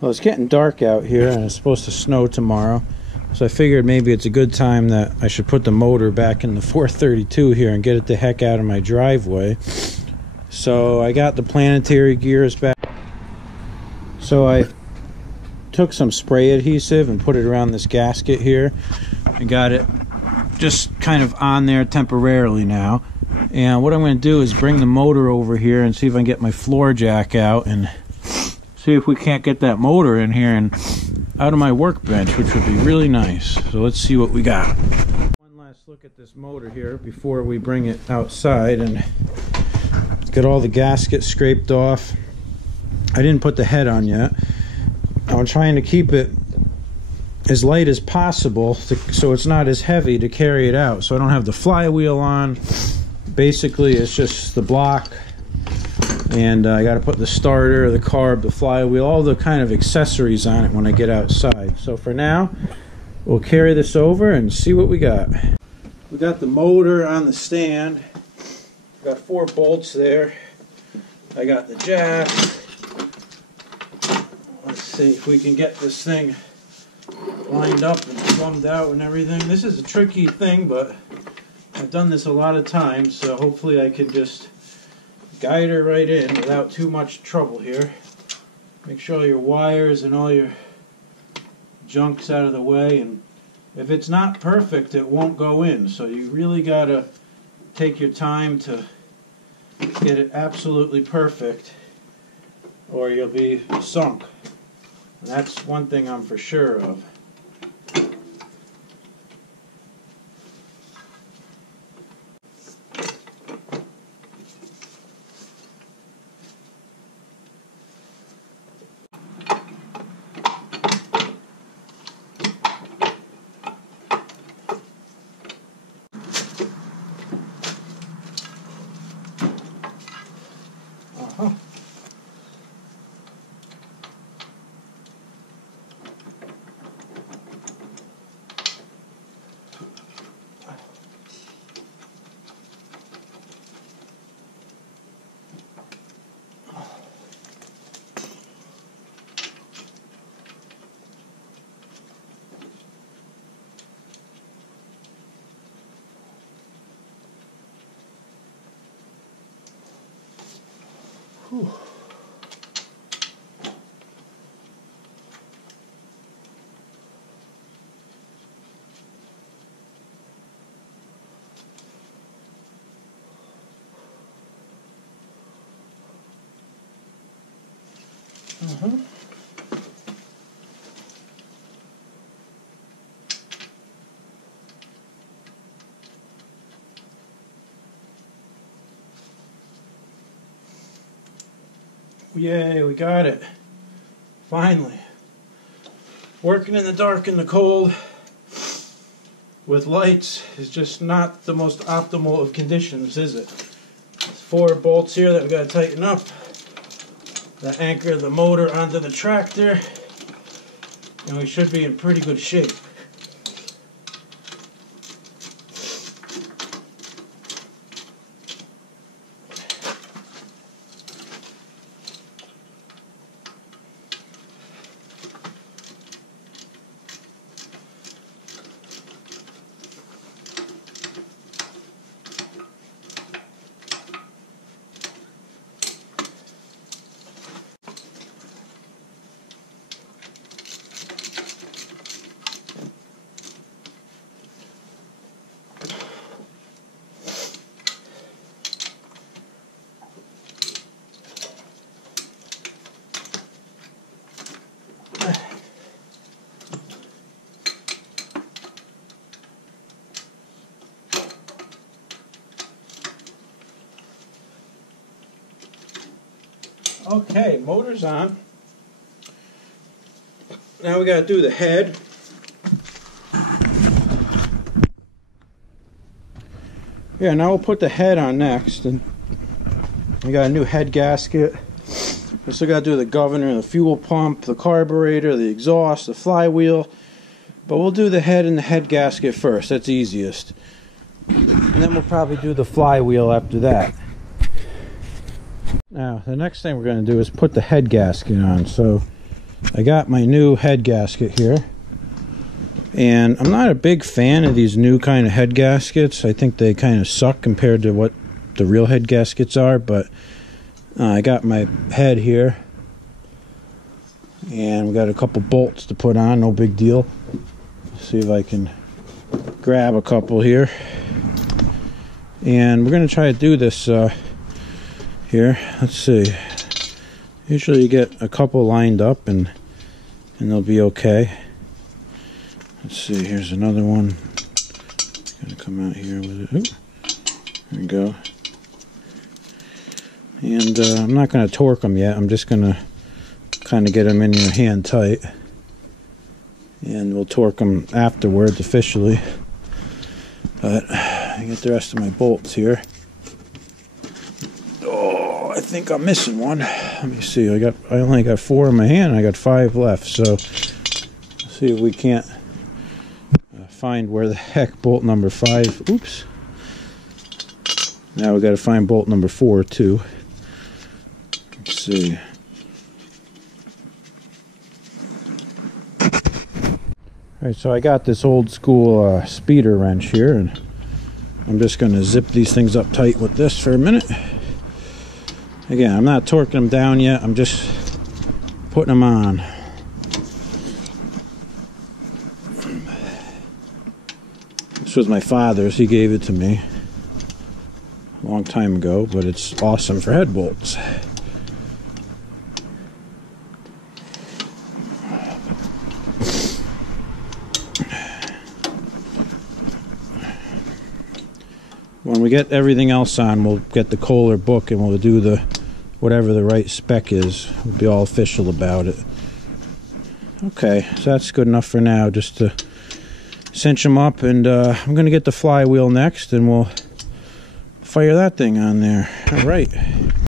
Well, it's getting dark out here and it's supposed to snow tomorrow. So I figured maybe it's a good time that I should put the motor back in the 432 here and get it the heck out of my driveway. So I got the planetary gears back. So I took some spray adhesive and put it around this gasket here. I got it just kind of on there temporarily now. And what I'm going to do is bring the motor over here and see if I can get my floor jack out and see if we can't get that motor in here and out of my workbench, which would be really nice. So let's see what we got. One last look at this motor here before we bring it outside and get all the gaskets scraped off. I didn't put the head on yet. I'm trying to keep it as light as possible so it's not as heavy to carry it out. So I don't have the flywheel on. Basically, it's just the block. And I got to put the starter, the carb, the flywheel, all the kind of accessories on it when I get outside. So for now, we'll carry this over and see what we got. We got the motor on the stand. Got 4 bolts there. I got the jack. Let's see if we can get this thing lined up and plumbed out and everything. This is a tricky thing, but I've done this a lot of times, so hopefully I can just guide her right in without too much trouble here. Make sure all your wires and all your junk's out of the way, and if it's not perfect it won't go in, so you really gotta take your time to get it absolutely perfect or you'll be sunk. And that's one thing I'm for sure of. Whew. Yay, we got it. Finally. Working in the dark and the cold with lights is just not the most optimal of conditions, is it? There's 4 bolts here that we got to tighten up that anchor the motor onto the tractor, and we should be in pretty good shape. Okay, motor's on. Now we got to do the head. Yeah, now we'll put the head on next. And we got a new head gasket. We still got to do the governor, the fuel pump, the carburetor, the exhaust, the flywheel. But we'll do the head and the head gasket first. That's easiest. And then we'll probably do the flywheel after that. Now, the next thing we're going to do is put the head gasket on. So I got my new head gasket here. And I'm not a big fan of these new kind of head gaskets. I think they kind of suck compared to what the real head gaskets are. But I got my head here. And we got a couple bolts to put on. No big deal. See if I can grab a couple here. And we're going to try to do this here. Let's see. Usually you get a couple lined up and they'll be okay. Let's see, here's another one. It's going to come out here with it. Ooh, there we go. And I'm not going to torque them yet. I'm just going to kind of get them in your hand tight. And we'll torque them afterwards officially. But I get the rest of my bolts here. Oh, I think I'm missing one. Let me see. I only got 4 in my hand. I got 5 left. So let's see if we can't find where the heck bolt number 5. Oops. Now we got to find bolt number 4 too. Let's see. Alright, so I got this old school speeder wrench here, and I'm just going to zip these things up tight with this for a minute. Again, I'm not torquing them down yet, I'm just putting them on. This was my father's, he gave it to me a long time ago, but it's awesome for head bolts. When we get everything else on, we'll get the Kohler book and we'll do the whatever the right spec is. We'll be all official about it. Okay, so that's good enough for now, just to cinch them up, and I'm going to get the flywheel next and we'll fire that thing on there. All right.